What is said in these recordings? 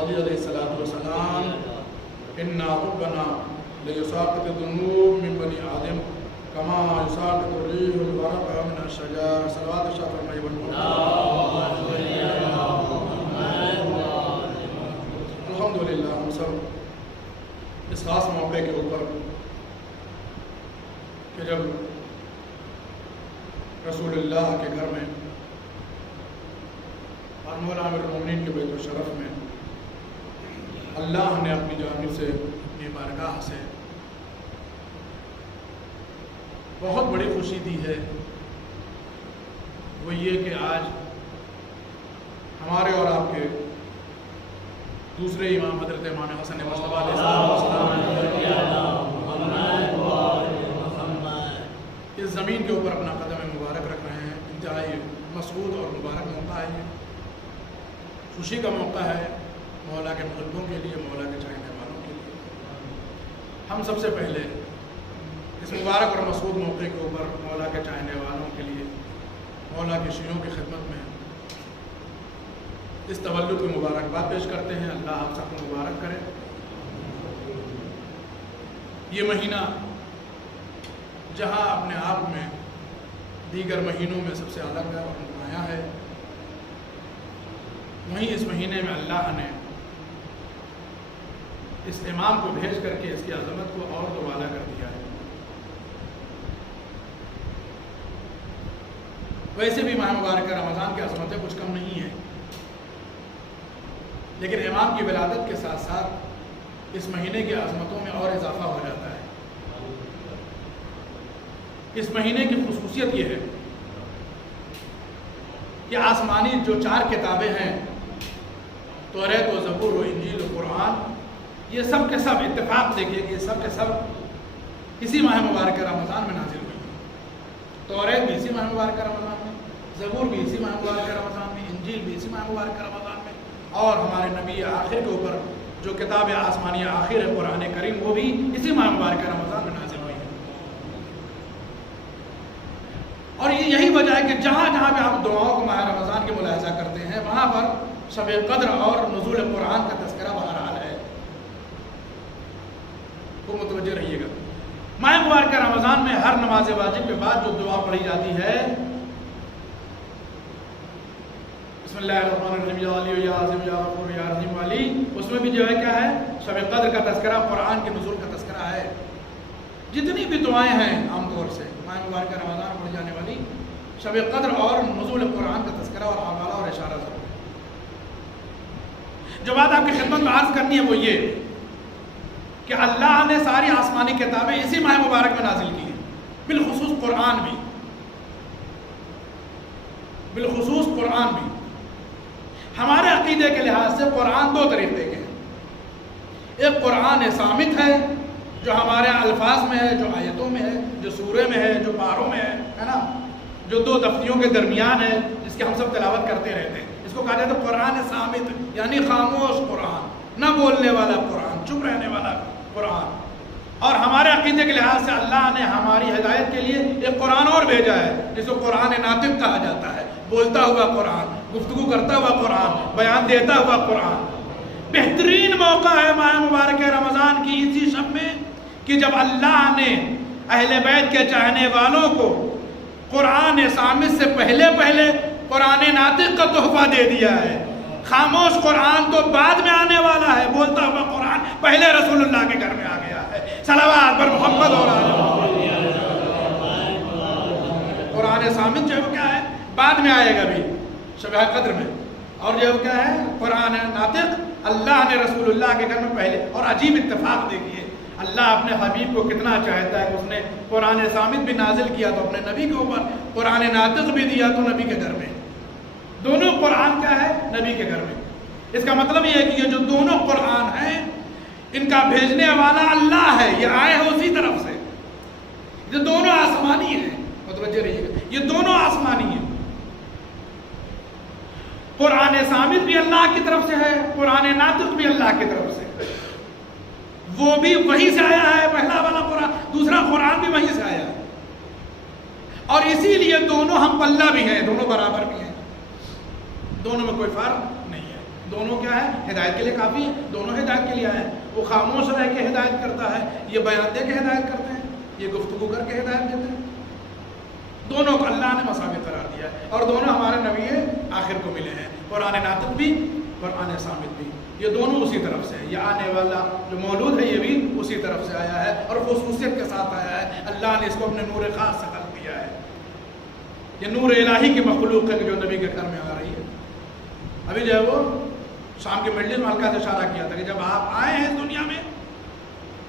قال علیہ الصلوۃ والسلام ان ربنا لیساقط الذنوب من بنی آدم کما یساقط الریح الورق من الشجر. صلوات شاہ فرمائیے. الحمدللہ ہم سب اس خاص موقع کے اوپر کہ جب رسول اللہ کے گھر میں اور مولا امیر المومنین کے بیت الشرف میں اللہ نے اپنی جانب سے اپنی بارگاہ سے بہت بڑی خوشی دی ہے، وہ یہ کہ آج ہمارے اور آپ کے دوسرے امام حضرت امام حسن مصطفیٰ علیہ السلام اس زمین کے اوپر اپنا قدم مبارک رکھ رہے ہیں. انتہائی مسعود اور مبارک موقع ہے، یہ خوشی کا موقع ہے مولا کے محبوں کے لیے، مولا کے چاہنے والوں کے لیے. ہم سب سے پہلے اس مبارک اور مسعود موقع کے اوپر مولا کے چاہنے والوں کے لیے، مولا کے شیعوں کی خدمت میں اس تولد کی مبارکباد پیش کرتے ہیں. اللہ آپ سب کو مبارک کرے. یہ مہینہ جہاں اپنے آپ میں دیگر مہینوں میں سب سے الگ ہے اور نمایاں ہے، وہیں اس مہینے میں اللہ نے اس امام کو بھیج کر کے اس کی عظمت کو اور دوبالا کر دیا ہے. ویسے بھی ماہ مبارکہ رمضان کی عظمتیں کچھ کم نہیں ہیں، لیکن امام کی ولادت کے ساتھ ساتھ اس مہینے کی عظمتوں میں اور اضافہ ہو جاتا ہے. اس مہینے کی خصوصیت یہ ہے کہ آسمانی جو 4 کتابیں ہیں، توریت و زبور و انجیل و قرآن، یہ سب کے سب اتفاق دیکھیے کہ یہ سب کے سب اسی ماہ مبارکہ رمضان میں نازل ہوئی. توریت بھی اسی ماہ مبارکہ رمضان میں، زبور بھی اسی ماہ مبارکہ رمضان میں، انجیل بھی اسی ماہ مبارکہ رمضان میں، اور ہمارے نبی آخر کے اوپر جو کتاب آسمانی آخر ہے قرآن کریم، وہ بھی اسی ماہ مبارکہ رمضان میں نازل ہوئی ہے. اور یہی وجہ ہے کہ جہاں جہاں بھی آپ دعاؤں کو ماہ رمضان کے ملاحظہ کرتے ہیں، وہاں پر شب قدر اور نزول قرآن کا تذکرہ بہرحال ہے. کو متوجہ رہیے گا. ماہ مبارکہ رمضان میں ہر نماز واجب کے بعد جو دعا پڑھی جاتی ہے، بسم اللہ الرحمن الرحیم یا علی یا عظیم یا غفور یا رحیم والی، اس میں بھی جو ہے کیا ہے، شب قدر کا تذکرہ، قرآن کے نزول کا تذکرہ ہے. جتنی بھی دعائیں ہیں عام طور سے ماہ مبارکہ رمضان پڑھی جانے والی، شب قدر اور نزول قرآن کا تذکرہ اور حوالہ اور اشارہ ضرور ہے. جو بات آپ کی خدمت میں عرض کرنی ہے وہ یہ کہ اللہ نے ساری آسمانی کتابیں اسی ماہ مبارک میں نازل کی ہیں، بالخصوص قرآن بھی. ہمارے عقیدے کے لحاظ سے قرآن 2 طریقے کے ہیں. ایک قرآن صامت ہے جو ہمارے الفاظ میں ہے، جو آیتوں میں ہے، جو سورے میں ہے، جو پاروں میں ہے نا، جو 2 دفتیوں کے درمیان ہے، جس کے ہم سب تلاوت کرتے رہتے ہیں. اس کو کہا جاتا ہے قرآن صامت، یعنی خاموش قرآن، نہ بولنے والا قرآن، چپ رہنے والا قرآن. اور ہمارے عقیدے کے لحاظ سے اللہ نے ہماری ہدایت کے لیے ایک قرآن اور بھیجا ہے جس کو قرآن ناطق کہا جاتا ہے، بولتا ہوا قرآن، گفتگو کرتا ہوا قرآن، بیان دیتا ہوا قرآن. بہترین موقع ہے ماہ مبارکہ رمضان کی اسی شب میں کہ جب اللہ نے اہل بیت کے چاہنے والوں کو قرآن صامت سے پہلے قرآن ناطق کا تحفہ دے دیا ہے. خاموش قرآن تو بعد میں آنے والا ہے، بولتا ہوا قرآن پہلے رسول اللہ کے گھر میں آ گیا ہے. صلوات پر محمد اور قرآن صامت جو ہے وہ کیا ہے، بعد میں آئے گا بھی شب قدر میں. اور جو کیا ہے قرآن ناطق اللہ نے رسول اللہ کے گھر میں پہلے. اور عجیب اتفاق دیکھیے، اللہ اپنے حبیب کو کتنا چاہتا ہے کہ اس نے قرآن صامت بھی نازل کیا تو اپنے نبی کے اوپر، قرآن ناطق بھی دیا تو نبی کے گھر میں. دونوں قرآن کیا ہے، نبی کے گھر میں. اس کا مطلب یہ ہے کہ یہ جو دونوں قرآن ہیں ان کا بھیجنے والا اللہ ہے، یہ آئے ہیں اسی طرف سے. یہ دونوں آسمانی ہیں، متوجہ رہیے گا، یہ دونوں آسمانی ہیں. قرآن صامت بھی اللہ کی طرف سے ہے، قرآن ناطق بھی اللہ کی طرف سے. وہ بھی وہیں سے آیا ہے، پہلا والا قرآن، دوسرا قرآن بھی وہیں سے آیا ہے. اور اسی لیے دونوں ہم پلہ بھی ہیں، دونوں برابر بھی ہیں، دونوں میں کوئی فرق نہیں ہے. دونوں کیا ہے؟ ہدایت کے لیے کافی ہیں، دونوں ہدایت کے لیے آئے ہیں۔ وہ خاموش رہ کے ہدایت کرتا ہے، یہ بیان دے کے ہدایت کرتے ہیں، یہ گفتگو کر کے ہدایت دیتے ہیں۔ دونوں کو اللہ نے مساوی قرار دیا ہے، اور دونوں ہمارے نبی آخر کو ملے ہیں، قرآن ناطق بھی قرآن صامت بھی، یہ دونوں اسی طرف سے ہیں۔ یہ آنے والا جو مولود ہے یہ بھی اسی طرف سے آیا ہے اور خصوصیت کے ساتھ آیا ہے، اللہ نے اس کو اپنے نور خاص سے خلق دیا ہے۔ یہ نور الہی کی مخلوق ہے جو نبی کے گھر میں آ رہی ہے۔ ابھی جو ہے وہ شام کے مجلس میں ہلکا سے اشارہ کیا تھا کہ جب آپ آئے ہیں اس دنیا میں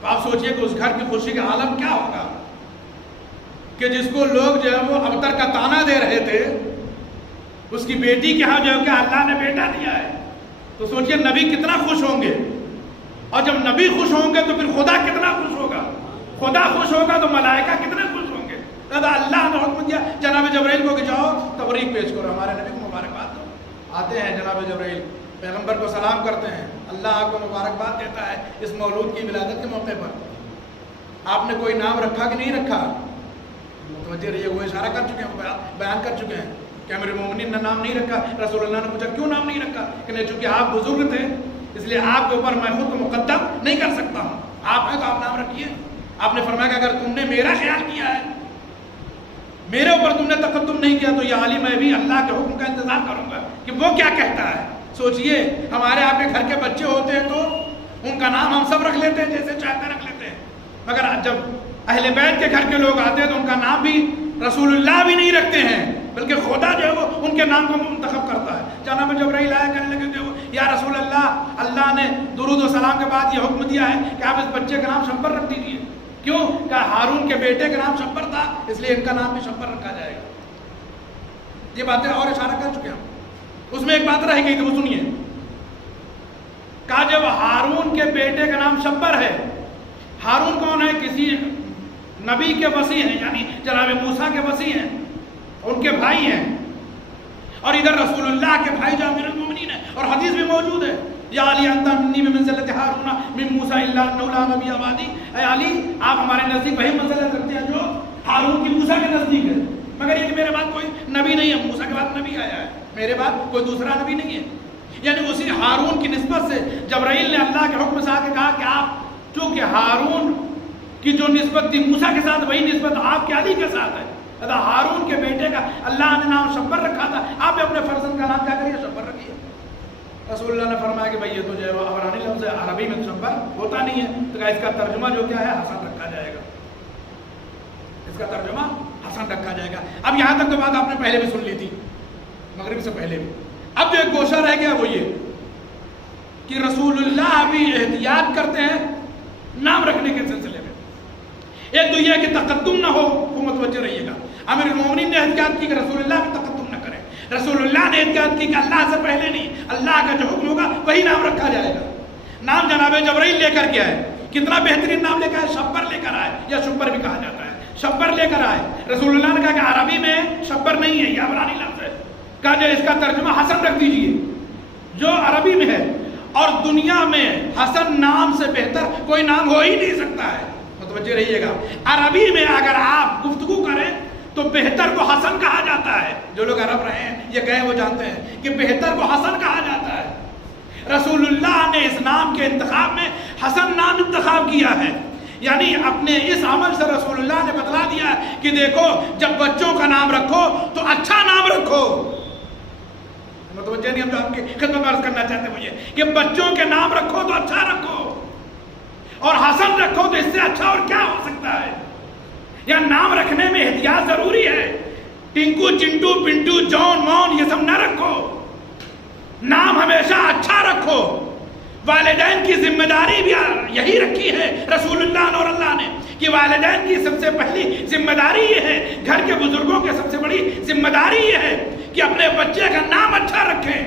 تو آپ سوچئے کہ اس گھر کی خوشی کا عالم کیا ہوگا، کہ جس کو لوگ جو ہے وہ ابتر کا تانا دے رہے تھے، اس کی بیٹی کے ہاں جو ہے کہ اللہ نے بیٹا دیا ہے، تو سوچئے نبی کتنا خوش ہوں گے، اور جب نبی خوش ہوں گے تو پھر خدا کتنا خوش ہوگا، خدا خوش ہوگا تو ملائکہ کتنے خوش ہوں گے۔ لہذا اللہ نے حکم دیا جناب جبرائیل کو کہ جاؤ تبریک پیش کرو، ہمارے نبی کو مبارکباد دو۔ آتے ہیں جناب جبرائیل، پیغمبر کو سلام کرتے ہیں، اللہ آپ کو مبارکباد دیتا ہے اس مولود کی ولادت کے موقع پر۔ آپ نے کوئی نام رکھا کہ نہیں رکھا؟ متوجہ رہیے، وہ اشارہ کر چکے ہیں، بیان کر چکے ہیں کہ امیر المومنین نے نام نہیں رکھا۔ رسول اللہ نے پوچھا کیوں نام نہیں رکھا؟ کہ نہیں، چونکہ آپ بزرگ تھے اس لیے آپ کے اوپر میں خود کو مقدم نہیں کر سکتا ہوں، آپ ہیں تو آپ نام رکھیے۔ آپ نے فرمایا کہ اگر تم نے میرا خیال کیا ہے، میرے اوپر تم نے تقدم نہیں کیا تو یہ علی میں بھی اللہ کے حکم کا انتظار کروں گا کہ وہ کیا کہتا ہے۔ سوچئے ہمارے آپ کے گھر کے بچے ہوتے ہیں تو ان کا نام ہم سب رکھ لیتے ہیں جیسے چاہتے رکھ لیتے ہیں، مگر جب اہل بیت کے گھر کے لوگ آتے ہیں تو ان کا نام بھی رسول اللہ بھی نہیں رکھتے ہیں، بلکہ خدا جو ہے وہ ان کے نام کو منتخب کرتا ہے۔ جناب جبرائیل آیا کہنے لگے جو یا رسول اللہ، اللہ نے درود و سلام کے بعد یہ حکم دیا ہے کہ آپ اس بچے کا نام شبر رکھ دیجیے۔ کیوں؟ کہ ہارون کے بیٹے کا نام شبر تھا، اس لیے ان کا نام بھی شبر رکھا جائے گا۔ یہ باتیں اور اشارہ کر چکے ہیں۔ اس میں ایک بات رہ گئی تھی، وہ سنیے۔ کہا جب ہارون کے بیٹے کا نام شبر ہے، ہارون کون ہے؟ کسی نبی کے وصی ہیں، یعنی جناب موسیٰ کے وصی ہیں، ان کے بھائی ہیں، اور ادھر رسول اللہ کے بھائی جو امیر المومنین ہیں، اور حدیث بھی موجود ہے یا علی انت منی بمنزلت ہارون من موسیٰ الا انہ لا نبی بعدی، اے علی آپ ہمارے نزدیک وہی منزلت رکھتے ہیں جو ہارون کی موسیٰ کے نزدیک ہے، مگر یہ کہ میرے بعد کوئی نبی نہیں ہے، موسیٰ کے بعد نبی آیا ہے، میرے بعد کوئی دوسرا نبی نہیں ہے۔ یعنی اسی ہارون کی نسبت سے جبرائیل نے اللہ کے حکم سے آ کے کہا کہ آپ چونکہ ہارون کی جو نسبت تھی موسیٰ کے ساتھ، وہی نسبت آپ کے علی کے ساتھ ہے، لہذا ہارون کے بیٹے کا اللہ نے نام شبر رکھا تھا، آپ اپنے فرزند کا نام کیا کریے؟ شبر رکھیے۔ رسول اللہ نے فرمایا کہ بھئی یہ تو جو ہے وہ عبرانی لفظ ہے، عربی میں شبر ہوتا نہیں ہے، تو کہا اس کا ترجمہ جو کیا ہے؟ حسن رکھا جائے گا، اس کا ترجمہ حسن رکھا جائے گا۔ اب یہاں تک تو بات آپ نے پہلے بھی سن لی تھی، مغرب سے پہلے بھی۔ اب جو ایک گوشہ رہ گیا وہ یہ کہ رسول اللہ بھی احتیاط کرتے ہیں نام رکھنے کے سلسلے میں۔ ایک تو یہ کہ تقدم نہ ہو، وہ متوجہ رہیے گا۔ امیر المومنین نے احتیاط کی کہ رسول اللہ بھی تقدم نہ کریں، رسول اللہ نے احتیاط کی کہ اللہ سے پہلے نہیں، اللہ کا جو حکم ہوگا وہی نام رکھا جائے گا۔ نام جناب جبرائیل لے کر کے آئے، کتنا بہترین نام لے کر آئے، شبر لے کر آئے، یا شبر بھی کہا جاتا ہے، شبر لے کر آئے۔ رسول اللہ نے کہا کہ عربی میں شبر نہیں ہے، یہ عبرانی لفظ ہے، کہا جو اس کا ترجمہ حسن رکھ دیجئے جو عربی میں ہے، اور دنیا میں حسن نام سے بہتر کوئی نام ہو ہی نہیں سکتا ہے، متوجہ رہیے گا۔ عربی میں اگر آپ گفتگو کریں تو بہتر کو حسن کہا جاتا ہے، جو لوگ عرب رہے ہیں یہ گئے وہ جانتے ہیں کہ بہتر کو حسن کہا جاتا ہے۔ رسول اللہ نے اس نام کے انتخاب میں حسن نام انتخاب کیا ہے، یعنی اپنے اس عمل سے رسول اللہ نے بتلا دیا ہے کہ دیکھو جب بچوں کا نام رکھو تو اچھا نام رکھو۔ متوجہ نہیں، ہم جو آپ کی خدمت عرض کرنا چاہتے ہیں وہ یہ کہ بچوں کے نام رکھو تو اچھا رکھو، اور حسن رکھو تو اس سے اچھا اور کیا ہو سکتا ہے۔ یا نام رکھنے میں احتیاط ضروری ہے، ٹنکو چنٹو پنٹو جون مون یہ سب نہ رکھو، نام ہمیشہ اچھا رکھو۔ والدین کی ذمہ داری بھی یہی رکھی ہے رسول اللہ اور اللہ نے کہ والدین کی سب سے پہلی ذمہ داری یہ ہے، گھر کے بزرگوں کے سب سے بڑی ذمہ داری یہ ہے کہ اپنے بچے کا نام اچھا رکھیں۔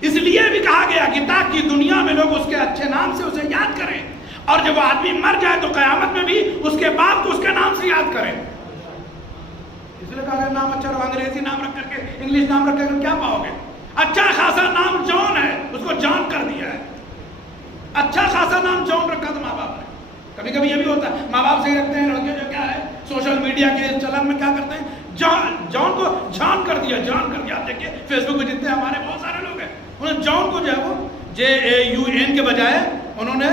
اس لیے بھی کہا گیا کہ تاکہ دنیا میں لوگ اس کے اچھے نام سے اسے یاد کریں، اور جب وہ آدمی مر جائے تو قیامت میں بھی اس کے باپ کو اس کے نام سے یاد کریں۔ اس لیے کہا نام اچھا رکھو، انگریزی نام رکھ کر کے انگلش نام رکھ کر کیا پاؤ گے؟ اچھا خاصا نام جان ہے، اس کو جان کر دیا ہے، اچھا خاصا نام جان رکھا تھا ماں باپ نے۔ کبھی کبھی یہ بھی ہوتا ہے ماں باپ سے ہی رکھتے ہیں، لڑکے جو کیا ہے سوشل میڈیا کے چلن میں کیا کرتے ہیں، جان کو جان کر دیا، جان کر دیا۔ دیکھیے فیس بک پہ جتنے ہمارے بہت سارے لوگ ہیں انہوں نے جان کو جو ہے وہ JAUN کے بجائے انہوں نے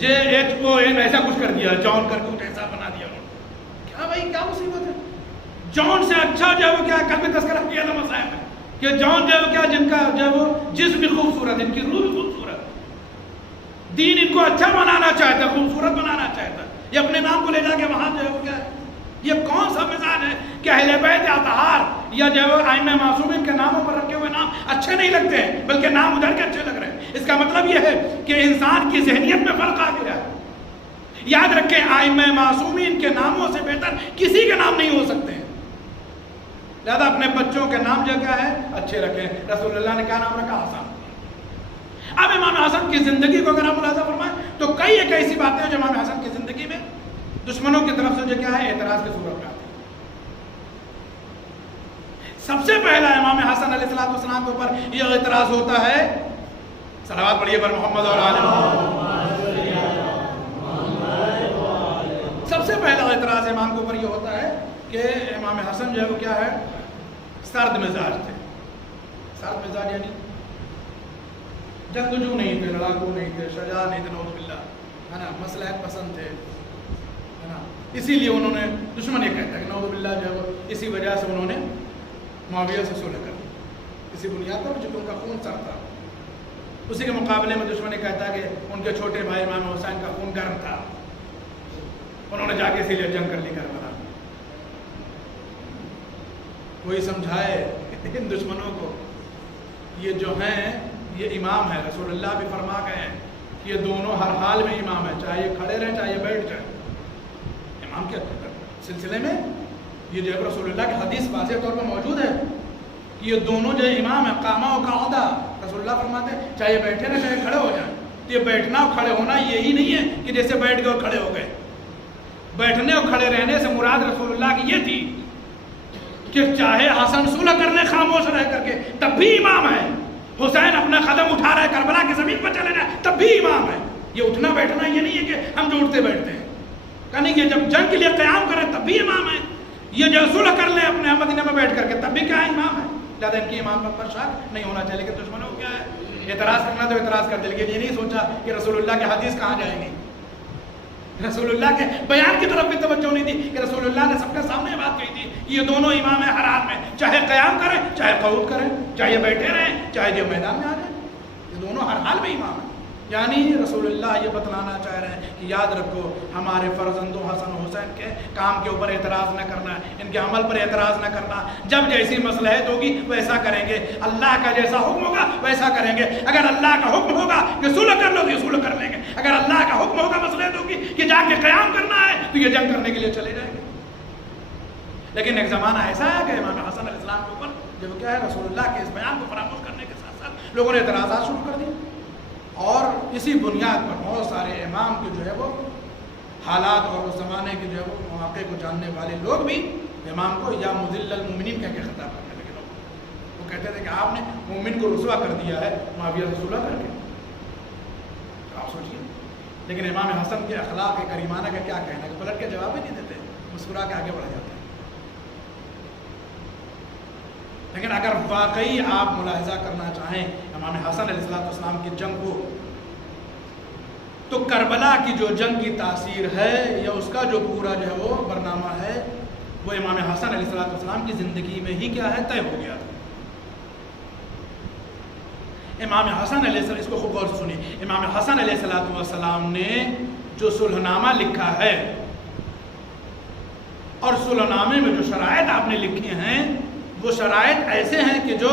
JHON ایسا کچھ کر دیا، جان کر کے کچھ ایسا بنا دیا انہوں نے. کیا بھائی کیا مصیبت ہے؟ جان سے اچھا جو ہے وہ کیا کل بھی تذکرہ کیا تھا مسائل میں کہ جان جو ہے وہ کیا جن کا جو ہے وہ جسم بھی خوبصورت، ان کی روح بھی خوبصورت، دین ان کو اچھا بنانا چاہتا، خوبصورت بنانا چاہتا، یہ اپنے نام کو لے جا کے وہاں جو ہے وہ کیا ہے، یہ کون سا مزاج ہے کہ اہل بیت اطہار یا جو ہے ائمہ معصومین کے ناموں پر رکھے ہوئے نام اچھے نہیں لگتے ہیں بلکہ نام ادھر کے اچھے لگ رہے ہیں. اس کا مطلب یہ ہے کہ انسان کی ذہنیت میں فرق آ گیا ہے. یاد رکھیں ائمہ معصومین کے ناموں سے بہتر کسی کے نام نہیں ہو سکتے ہیں. لہذا اپنے بچوں کے نام جو کیا ہے اچھے رکھیں. رسول اللہ نے کیا نام رکھا؟ حسن. اب امام حسن کی زندگی کو اگر آپ ملاحظہ فرمائیں تو کئی ایک ایسی باتیں ہیں جو امام حسن کی زندگی میں دشمنوں کی طرف سے جو کیا ہے اعتراض کی صورت میں آتی ہے. سب سے پہلا امام حسن علیہ السلام کے اوپر یہ اعتراض ہوتا ہے، صلوات پڑھیے پر محمد اور آل محمد. سب سے پہلا اعتراض امام کے اوپر یہ ہوتا ہے کہ امام حسن جو ہے وہ کیا ہے سرد مزاج تھے. سرد مزاج یعنی جنگجو نہیں تھے، لڑاکو نہیں تھے، شجاع نہیں تھے، نعوذ باللہ، ہے نا، مصلحت پسند تھے، ہے نا. اسی لیے انہوں نے دشمن یہ کہتا ہے کہ نعوذ باللہ جو ہے وہ اسی وجہ سے انہوں نے معاویہ سے صلح کر دی، اسی بنیاد پر چونکہ ان کا خون سرد تھا. اسی کے مقابلے میں دشمن یہ کہتا ہے کہ ان کے چھوٹے بھائی امام حسین کا خون گرم تھا، انہوں نے جا کے اسی لیے جنگ کر لی کربلا. کوئی سمجھائے ان دشمنوں کو یہ جو ہیں یہ امام ہے. رسول اللہ بھی فرما گئے ہیں کہ یہ دونوں ہر حال میں امام ہے، چاہے یہ کھڑے رہیں چاہے یہ بیٹھ جائیں. امام کے سلسلے میں یہ جو ہے رسول اللہ کی حدیث واضح طور پر موجود ہے کہ یہ دونوں جو امام ہیں، قامہ و قعودہ. رسول اللہ فرماتے ہیں چاہے بیٹھے رہیں چاہے کھڑے ہو جائیں. تو یہ بیٹھنا اور کھڑے ہونا یہی نہیں ہے کہ جیسے بیٹھ گئے اور کھڑے ہو گئے. بیٹھنے اور کھڑے رہنے سے مراد رسول اللہ کی یہ تھی کہ چاہے حسن صلح کرنے خاموش رہ کر کے تب بھی امام ہے، حسین اپنا قدم اٹھا رہا ہے کربلا کی زمین پر چلے جائے تب بھی امام ہے. یہ اٹھنا بیٹھنا یہ نہیں ہے کہ ہم جو اٹھتے بیٹھتے ہیں، کہنے کہ جب جنگ کے لیے قیام کریں تب بھی امام ہے. یہ جو صلح کر لیں اپنے مدینہ میں بیٹھ کر کے تب بھی کیا ہے امام ہے. لہٰذا ان کی امام پر شک نہیں ہونا چاہیے. لیکن دشمنوں کو کیا ہے اعتراض کرنا تو اعتراض کر دے، لیکن یہ نہیں سوچا کہ رسول اللہ کی حدیث کہاں جائے گی. رسول اللہ کے بیان کی طرف بھی توجہ نہیں دی کہ رسول اللہ نے سب کے سامنے بات کہی تھی کہ یہ دونوں امام ہیں ہر حال میں، چاہے قیام کریں چاہے قعود کریں، چاہے بیٹھے رہیں چاہے جو میدان میں آ جائیں، یہ دونوں ہر حال میں امام ہیں. یعنی رسول اللہ یہ بتلانا چاہ رہے ہیں کہ یاد رکھو ہمارے فرزندوں حسن حسین کے کام کے اوپر اعتراض نہ کرنا، ان کے عمل پر اعتراض نہ کرنا. جب جیسی مصلحت ہوگی ویسا کریں گے، اللہ کا جیسا حکم ہوگا ویسا کریں گے. اگر اللہ کا حکم ہوگا کہ صلح کر لو تو یہ صلح کر لیں گے، اگر اللہ کا حکم ہوگا مصلحت ہوگی کہ جا کے قیام کرنا ہے تو یہ جنگ کرنے کے لیے چلے جائیں گے. لیکن ایک زمانہ ایسا ہے کہ امام حسن علیہ السلام کے اوپر جب کیا ہے رسول اللہ کے اس بیان کو فراموش کرنے کے ساتھ ساتھ لوگوں نے اعتراضات شروع کر دیے. اور اسی بنیاد پر بہت سارے امام کے جو ہے وہ حالات اور اس زمانے کے جو ہے وہ مواقع کو جاننے والے لوگ بھی امام کو یا مذل المومنین کہہ کے خطاب کرنے لگے. لوگ وہ کہتے تھے کہ آپ نے مومن کو رسوا کر دیا ہے معاویہ سے صلح کر کے. آپ سوچیے. لیکن امام حسن کے اخلاق کریمانہ کا کیا کہنا ہے کہ پلٹ کے جواب ہی نہیں دیتے، مسکرا کے آگے بڑھ جاتے ہیں. لیکن اگر واقعی آپ ملاحظہ کرنا چاہیں امام حسن علیہ السلام کی جنگ کو تو کربلا کی جو جنگ کی تاثیر ہے یا اس کا جو پورا جو ہے وہ برنامہ ہے وہ امام حسن علیہ السلام کی زندگی میں ہی کیا ہے طے ہو گیا تھا. امام حسن علیہ السلام، اس کو خوب غور سے سنیے، امام حسن علیہ السلام نے جو صلح نامہ لکھا ہے اور صلح نامے میں جو شرائط آپ نے لکھی ہیں وہ شرائط ایسے ہیں کہ جو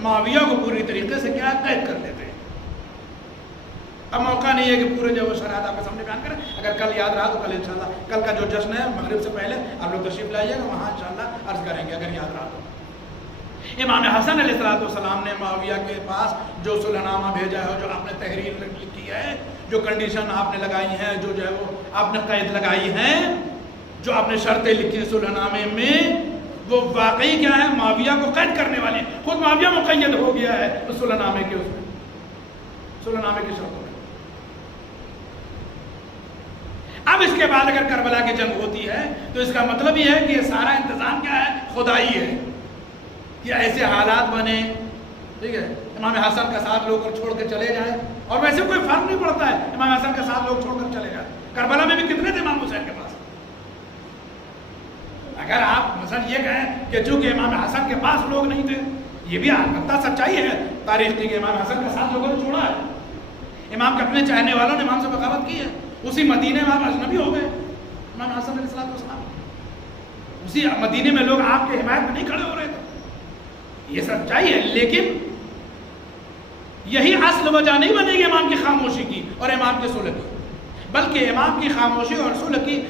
معاویہ کو پوری طریقے سے کیا قید کر دیتے ہیں. اب موقع نہیں ہے کہ پورے جو وہ شرائط آپ کے سامنے بیان کریں. اگر کل یاد رہا تو کل انشاءاللہ کل کا جو جشن ہے مغرب سے پہلے آپ لوگ تشریف لائیے گا، وہاں انشاءاللہ عرض کریں گے اگر یاد رہا تو. امام حسن علیہ السلام نے معاویہ کے پاس جو صلح نامہ بھیجا ہے، جو آپ نے تحریر لکھی ہے، جو کنڈیشن آپ نے لگائی ہیں، جو ہے وہ آپ نے قید لگائی ہیں، جو آپ نے شرطیں لکھی ہیں صلح نامے میں، وہ واقعی کیا ہے معاویہ کو قید کرنے والے. خود معاویہ مقید ہو گیا ہے اس صلح نامے کے اس میں، صلح نامے کی شرطوں میں. اب اس کے بعد اگر کربلا کی جنگ ہوتی ہے تو اس کا مطلب یہ ہے کہ یہ سارا انتظام کیا ہے خدائی ہے کہ ایسے حالات بنے ٹھیک ہے، امام حسن کا ساتھ لوگ چھوڑ کے چلے جائیں، اور ویسے کوئی فرق نہیں پڑتا ہے، امام حسن کا ساتھ لوگ چھوڑ کر چلے جائیں۔ کربلا میں بھی کتنے تھے امام حسین کے پاس؟ اگر آپ مثلا یہ کہیں کہ چونکہ امام حسن کے پاس لوگ نہیں تھے، یہ بھی البتہ سچائی ہے تاریخ کی کہ امام حسن کا ساتھ لوگوں نے چھوڑا ہے، امام کے اپنے چاہنے والوں نے امام سے بغاوت کی ہے، اسی مدینے میں آپ اجنبی ہو گئے امام حسن علیہ الصلوۃ والسلام، اسی مدینے میں لوگ آپ کے حمایت میں نہیں کھڑے ہو رہے تھے، یہ سچائی ہے۔ لیکن یہی اصل وجہ نہیں بنے گی امام کی خاموشی کی اور امام کے صلح کی، بلکہ امام کی خاموشی اور صلح کی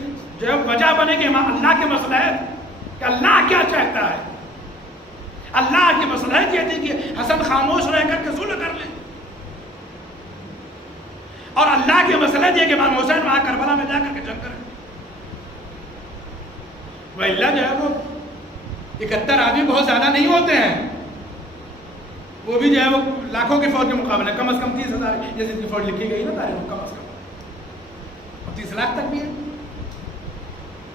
جو وجہ بنے گی امام اللہ کے مصلحت، کہ اللہ کیا چاہتا ہے، اللہ کی مصلحت یہ تھی کہ حسن خاموش رہ کر کے صلح کر لیں، اور اللہ کی مصلحت یہ کہ امام حسین وہاں کربلا میں جا کر کے جنگ کریں۔ وَإِلَّا جو ہے وہ 71 آدمی بہت زیادہ نہیں ہوتے ہیں، وہ بھی جو ہے وہ لاکھوں کی فوج کے مقابلے کم از کم 30,000 جیسے کی فوج لکھی گئی نا تاریخ میں، کم از کم 30 لاکھ تک بھی ہے،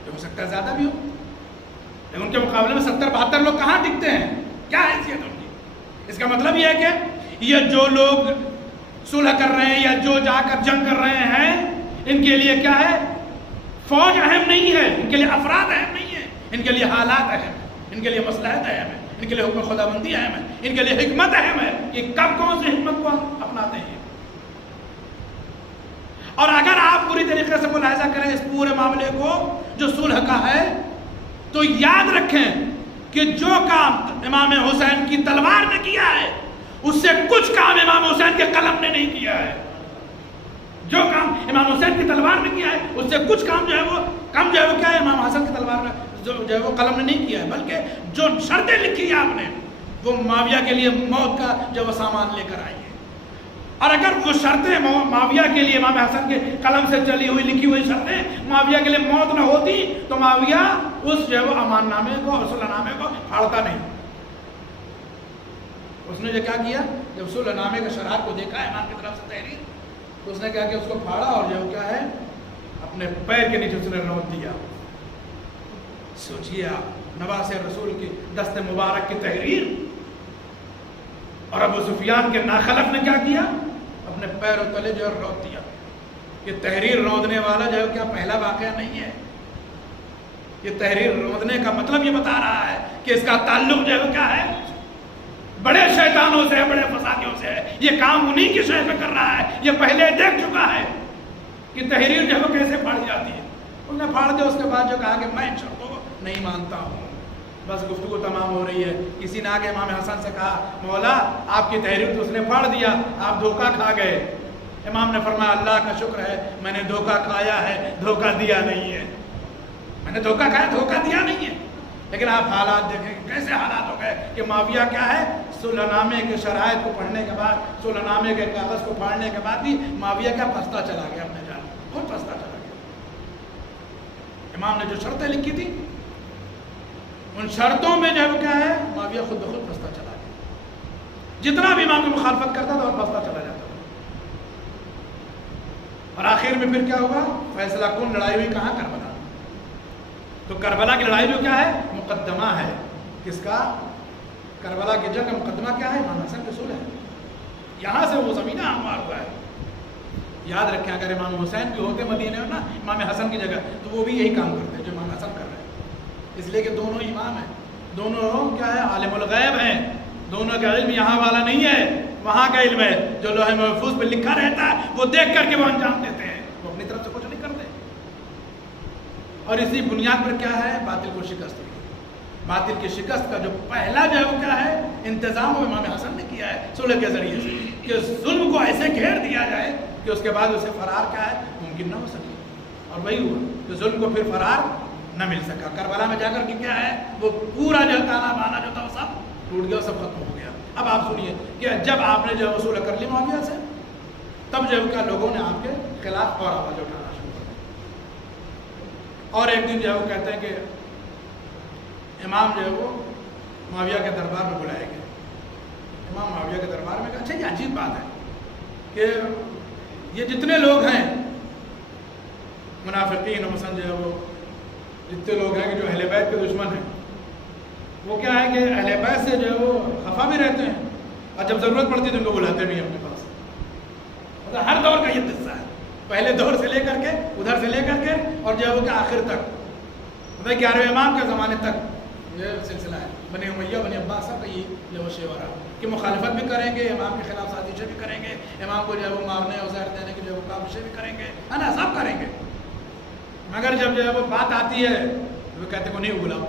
جو ہو سکتا ہے زیادہ بھی ہو، لیکن ان کے مقابلے میں 70-72 لوگ کہاں ٹکتے ہیں، کیا حیثیت ان کی؟ اس کا مطلب یہ ہے کہ یہ جو لوگ صلح کر رہے ہیں یا جو جا کر جنگ کر رہے ہیں، ان کے لیے کیا ہے، فوج اہم نہیں ہے، ان کے لیے افراد اہم نہیں ہے، ان کے لیے حالات اہم ہیں، ان کے لیے مصلحت اہم ہے، ان کے لیے حکم خدا بندی اہم ہے، ان کے لیے حکمت اہم ہے کہ کب کون سی حکمت کو اپناتے ہیں۔ اور اگر آپ پوری طریقے سے ملاحظہ کریں اس پورے معاملے کو جو صلح کا ہے، تو یاد رکھیں کہ جو کام امام حسین کی تلوار نے کیا ہے، اس سے کچھ کام امام حسین کے قلم نے نہیں کیا ہے۔ جو کام امام حسین کی تلوار نے کیا ہے، اس سے کچھ کام جو ہے وہ کم جو ہے وہ کیا ہے، امام حسن کی تلوار نے جو ہے وہ قلم نے نہیں کیا ہے، بلکہ جو شرطیں لکھی ہیں آپ نے، وہ معاویہ کے لیے موت کا جو وہ سامان لے کر آئی ہے۔ اور اگر وہ شرطیں معاویہ کے لیے امام حسن کے قلم سے چلی ہوئی لکھی ہوئی شرطیں معاویہ کے لیے موت نہ ہوتی، تو معاویہ اس جو ہے وہ امان نامے کو اور صلح نامے کو پھاڑتا نہیں۔ اس نے جو کیا کیا، جب صلح نامے کے شرائط کو دیکھا امام کی طرف سے تحریر، تو اس نے کیا کہ اس کو پھاڑا اور جو کیا ہے اپنے پیر کے نیچے اس نے روت دیا۔ سوچئے آپ، نواز رسول کی دست مبارک کی تحریر، اور ابو سفیان کے ناخلف نے کیا کیا، اپنے پیروں تلے جو ہے روت دیا۔ یہ تحریر رودنے والا جو ہے کیا پہلا واقعہ نہیں ہے، یہ تحریر رودنے کا مطلب یہ بتا رہا ہے کہ اس کا تعلق جو ہے کیا ہے، بڑے شیطانوں سے ہے، بڑے فسادیوں سے ہے، یہ کام انہی کی شے پہ کر رہا ہے، یہ پہلے دیکھ چکا ہے کہ تحریر جو ہے وہ کیسے پھاڑی جاتی ہے۔ انہوں نے پھاڑ دیا، اس کے بعد جو کہا کہ میں ان شرطوں کو نہیں مانتا ہوں، بس گفتگو تمام ہو رہی ہے۔ کسی نے آگے امام حسن سے کہا، مولا آپ کی تحریر تو اس نے پھاڑ دیا، آپ دھوکہ کھا گئے۔ امام نے فرمایا اللہ کا شکر ہے میں نے دھوکہ کھایا ہے، دھوکہ دیا نہیں ہے۔ میں نے دھوکہ کھایا، دھوکہ دیا نہیں ہے۔ لیکن آپ حالات دیکھیں کیسے حالات ہو گئے کہ معاویہ کیا ہے، صلح نامے کے شرائط کو پڑھنے کے بعد، صلح نامے کے کاغذ کو پھاڑنے کے بعد بھی معاویہ کیا پھنستا چلا گیا اپنے جان، خود پھنستا چلا گیا۔ امام نے جو شرطیں لکھی تھی، ان شرطوں میں جو ہے وہ کیا ہے، معاویہ خود بخود پھنستا چلا گیا۔ جتنا بھی امام کی مخالفت کرتا تھا اور پھنستا چلا جاتا تھا۔ اور آخر میں پھر کیا ہوگا، فیصلہ کن لڑائی ہوئی کہاں، کربلا۔ تو کربلا کی لڑائی جو کیا ہے، مقدمہ ہے کس کا، کربلا کی جنگ کا مقدمہ کیا ہے، امام حسن کے صلح ہے۔ یہاں سے وہ زمینہ ہموار ہوا ہے۔ یاد رکھیں اگر امام حسین بھی ہوتے مدینے میں نا امام حسن کی جگہ، تو وہ بھی یہی کام کرتے جو امام حسن کر رہے ہیں، اس لیے کہ دونوں امام ہیں، دونوں کیا ہے، عالم الغیب ہیں، دونوں کا علم یہاں والا نہیں ہے، وہاں کا علم ہے، جو لوح محفوظ پہ لکھا رہتا ہے وہ دیکھ کر کے وہ انجام دیتے ہیں، وہ اپنی طرف سے کچھ نہیں کرتے۔ اور اسی بنیاد پر کیا ہے، باطل کو شکست ہوئی۔ باطل کی شکست کا جو پہلا جو ہے وہ کیا ہے، انتظام وہ امام حسن نے کیا ہے صلح کے ذریعے سے، کہ ظلم کو ایسے گھیر دیا جائے کہ اس کے بعد اسے فرار کیا ہے، ممکن نہ ہو سکے۔ اور وہی ہوا کہ ظلم کو پھر فرار نہ مل سکا۔ کربلا میں جا کر کے کیا ہے، وہ پورا جو تانا بانا جو تھا وہ سب ٹوٹ گیا، سب ختم ہو گیا۔ اب آپ سنیے کہ جب آپ نے جو صلح کر لی معاویہ سے، تب جو کیا لوگوں نے آپ کے خلاف اور آواز اٹھانا شروع کر دیا۔ اور ایک دن جو ہے وہ کہتے ہیں کہ امام جو ہے وہ معاویہ کے دربار میں بلائے گئے۔ امام معاویہ کے دربار میں کہا، اچھا یہ عجیب بات ہے کہ یہ جتنے لوگ ہیں منافقین مثلا جو ہے وہ جتنے لوگ ہیں کہ جو اہل بیت کے دشمن ہیں، وہ کیا ہے کہ اہل بیت سے جو ہے وہ خفا بھی رہتے ہیں، اور جب ضرورت پڑتی ہے تو ان کو بلاتے بھی ہیں اپنے پاس. مطلب ہر دور کا یہ قصہ ہے، پہلے دور سے لے کر کے ادھر سے لے کر کے اور جو ہے وہ کہ آخر تک، مطلب 11ویں امام کے زمانے تک یہ سلسلہ ہے. بنی امیہ بنی عباس سب کا یہ جو شیورا کہ مخالفت بھی کریں گے، امام کے خلاف سازشیں بھی کریں گے، امام کو جو ہے وہ مارنے اور زہر دینے کی جو ہے وہ کاوشیں بھی کریں گے، ہے نا، سب کریں گے. مگر جب جو ہے وہ بات آتی ہے تو وہ کہتے کو نہیں بلاؤ.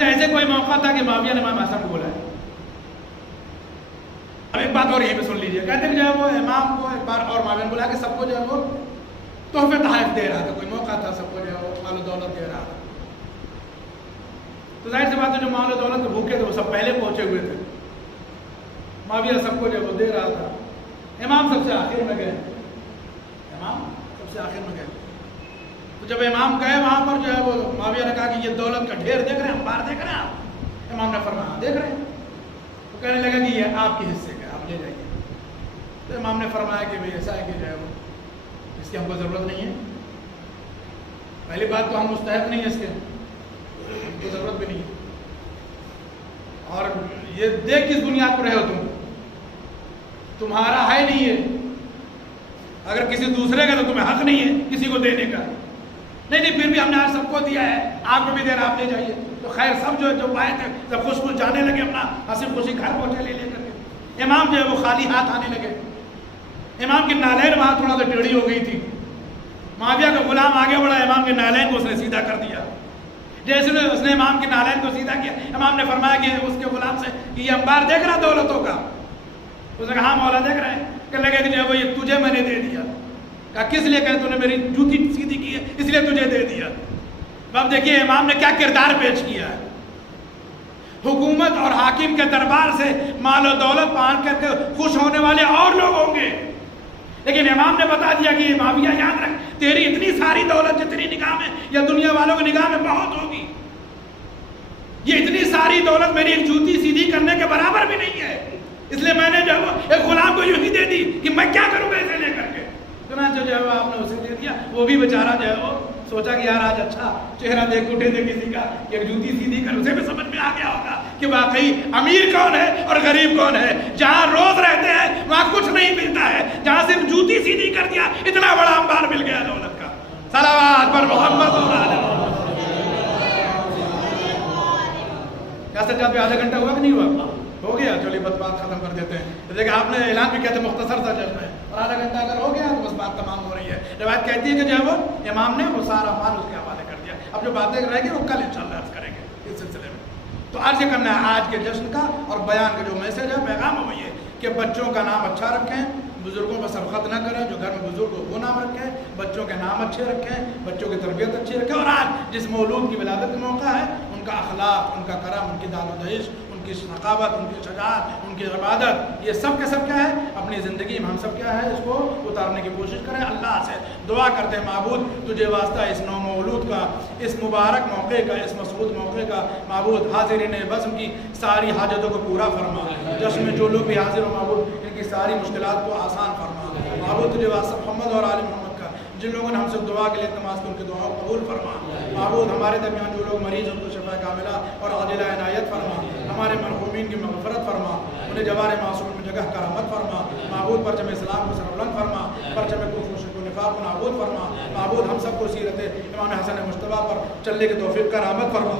ایسے کوئی موقع تھا کہ معاویہ نے امام حسن کو بلایا. اب ایک بات اور یہیں پہ سن لیجیے. کہتے ہیں جو ہے وہ امام کو ایک بار اور معاویہ نے بلا کے سب کو جو ہے وہ تحفے تحائف دے رہا تھا. کوئی موقع تھا، سب کو جو ہے وہ مال و دولت دے رہا تھا. تو ظاہر سی بات ہے جو مال و دولت کے بھوکے تھے وہ سب پہلے پہنچے ہوئے تھے. معاویہ سب کو جو ہے وہ دے رہا تھا. امام سب سے آخر میں گئے. امام سب سے آخر میں گئے. تو جب امام گئے وہاں پر جو ہے وہ معاویہ نے کہا کہ یہ دولت کا ڈھیر دیکھ رہے ہیں، انبار دیکھ رہے ہیں آپ؟ امام نے فرمایا دیکھ رہے ہیں. تو کہنے لگا کہ یہ آپ کے حصے کا، آپ لے جائیے. تو امام نے فرمایا کہ بھائی ایسا ہے کہ جو ہے وہ اس کی ہم کو ضرورت نہیں ہے. پہلی بات تو ہم مستحق نہیں ہے اس کے، ہم کو ضرورت بھی نہیں ہے. اور یہ دیکھ کس بنیاد پر رہے ہو تم، تمہارا ہے نہیں ہے. اگر کسی دوسرے کا تو تمہیں حق نہیں ہے کسی کو دینے کا. نہیں پھر بھی ہم نے آج سب کو دیا ہے، آپ کو بھی دے رہا، آپ لے جائیے. تو خیر سب جو پائے تھے سب خوش خوش جانے لگے، اپنا ہنسی خوشی گھر پہنچے لے کر کے. امام جو ہے وہ خالی ہاتھ آنے لگے. امام کی نالین وہاں تھوڑا سا ٹیڑھی ہو گئی تھی. معاویہ کا غلام آگے بڑھا، امام کے نالین کو اس نے سیدھا کر دیا. جیسے اس نے امام کے نالین کو سیدھا کیا، امام نے فرمایا کہ اس کے غلام سے کہ یہ انبار دیکھ رہا دولتوں کا؟ اس نے کہا ہاں مولا دیکھ رہے ہیں. کہنے لگے کہ جو ہے وہ یہ تجھے میں نے دے دیا. کہا کس لیے؟ کہ تو نے میری جوتی سیدھی کی ہے اس لیے تجھے دے دیا. اب دیکھیے امام نے کیا کردار پیش کیا ہے. حکومت اور حاکم کے دربار سے مال و دولت پان کر کے خوش ہونے والے اور لوگ ہوں گے، لیکن امام نے بتا دیا کہ معاویہ یاد رکھ، تیری اتنی ساری دولت جتنی نگاہ میں یا دنیا والوں کی نگاہ میں بہت ہوگی، یہ اتنی ساری دولت میری ایک جوتی سیدھی کرنے کے برابر بھی نہیں ہے. اس لیے میں نے جو ہے ایک غلام کو یوں ہی دے دی کہ میں کیا کروں گا اسے لے کر کے. چنانچہ جو ہے آپ نے اسے دے دیا. وہ بھی بیچارہ جو ہے وہ سوچا کہ یار آج اچھا چہرہ دیکھ اٹھے تھے کسی کا کہ ایک جوتی سیدھی کر، اسے بھی سمجھ میں آ گیا ہوگا کہ واقعی امیر کون ہے اور غریب کون ہے. جہاں روز رہتے ہیں وہاں کچھ نہیں ملتا ہے، جہاں صرف جوتی سیدھی کر دیا اتنا بڑا انبار مل گیا دولت کا. صلوات پر محمد اور آل محمد. کیا سجاد آدھا گھنٹہ ہوا کہ نہیں ہوا؟ ہو گیا. چلیے بس بات ختم کر دیتے ہیں. دیکھیں آپ نے اعلان بھی کہتے مختصر سا چل رہا ہے اور آدھا گھنٹہ اگر ہو گیا تو بس بات تمام ہو رہی ہے. روایت کہتی ہے کہ جو ہے وہ امام نے وہ سارا مال اس کے حوالے کر دیا. اب جو باتیں رہ گی وہ کل انشاءاللہ عرض کریں گے اس سلسلے میں. تو عرض یہ کرنا ہے آج کے جشن کا اور بیان کا جو میسج ہے، پیغام ہے وہ یہ کہ بچوں کا نام اچھا رکھیں، بزرگوں پر سبقت نہ کریں. جو گھر میں بزرگ ہو وہ نام رکھیں، بچوں کے نام اچھے رکھیں، بچوں کی تربیت اچھی رکھیں. اور آج جس مولود کی ولادت کا موقع ہے ان کا اخلاق، ان کا کرم، ان کی داد و دہش، ان کی ثقافت، ان کی شجاعت، ان کی عبادت، یہ سب کے سب کیا ہے اپنی زندگی میں ہم سب کیا ہے اس کو اتارنے کی کوشش کریں. اللہ سے دعا کرتے ہیں معبود تجھے واسطہ اس نو مولود کا، اس مبارک موقع کا، اس مسعود موقع کا معبود حاضرین بزم کی ساری حاجتوں کو پورا فرما. جشن میں جو لوگ بھی حاضر ہو معبود ان کی ساری مشکلات کو آسان فرما. معبود تجھے واسطہ محمد اور آل محمد کا جن لوگوں نے ہم سے دعا کے لیے تماس کی ان کی دعاؤں قبول فرما. معبود ہمارے درمیان جو لوگ مریض ان کو شفا کاملہ اور عاجلہ عنایت فرما. ہمارے مرحومین کی مغفرت فرما، انہیں جوار معصوم میں جگہ کرامت فرما. معبود پرچم اسلام کو سربلند فرما، پرچم کفر و شرک و نفاق کو نابود فرما. معبود ہم سب کو سیرت امام حسن مجتبیٰ پر چلنے کی توفیق کرامت فرما.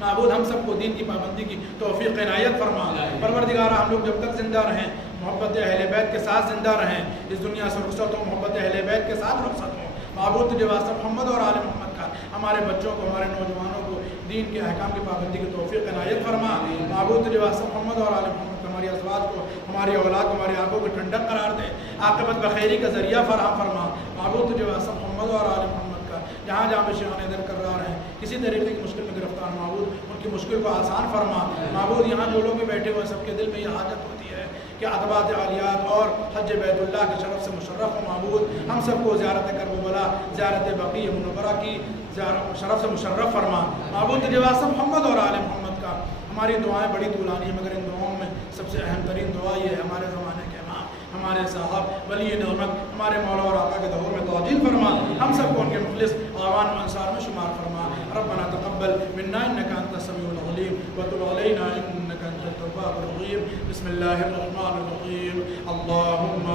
معبود ہم سب کو دین کی پابندی کی توفیق عنایت فرما. پروردگارہ ہم لوگ جب تک زندہ رہیں محبت اہل بیت کے ساتھ زندہ رہیں، اس دنیا سے رخصت ہوں محبت اہل بیت کے ساتھ رخصت ہوں. معبود تجھے واسطہ محمد اور آل محمد کا ہمارے بچوں کو، ہمارے نوجوانوں کو دین کے احکام کی پابندی کی توفیق عنایت فرما. معبود تجھے واسطہ محمد اور آل محمد کا ہماری ازواج کو، ہماری اولاد کو، ہماری آنکھوں کو ٹھنڈک قرار دے، عاقبت بخیری کا ذریعہ فراہم فرما. معبود تجھے واسطہ محمد اور آل محمد کا جہاں جہاں پہ شیعان ادھر کر رہا ہیں کسی طریقے کی مشکل میں گرفتار معبود ان کی مشکل کو آسان فرما. معبود یہاں جو لوگ بھی بیٹھے ہوئے سب کے دل میں یہ حاجت ہوتی ہے کہ اتباعت عالیات اور حج بیت اللہ کے شرف سے مشرف ہو. معبود ہم سب کو زیارت کربلا، زیارت بقیع منورہ کی شرف سے مشرف فرما. معبود تجھے واسطہ محمد اور آل محمد کا ہماری دعائیں بڑی طولانی ہیں مگر ان دعاؤں میں سب سے اہم ترین دعا یہ ہے ہمارے زمانے کے امام، ہمارے صاحب ولی نعمت، ہمارے مولا اور آقا کے ظہور میں تعجیل فرما. ہم سب کو ان کے مخلص اعوان و انصار میں شمار فرما. ربنا تقبل منا انک انت السمیع العلیم وتب علینا انک انت أنت التواب الرحيم. بسم الله الرحمن الرحيم. اللهم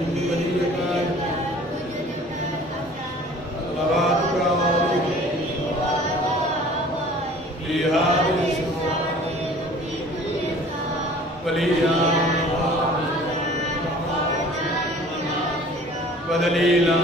إني وليك صلواتك في هذه السماء وليا ودليلا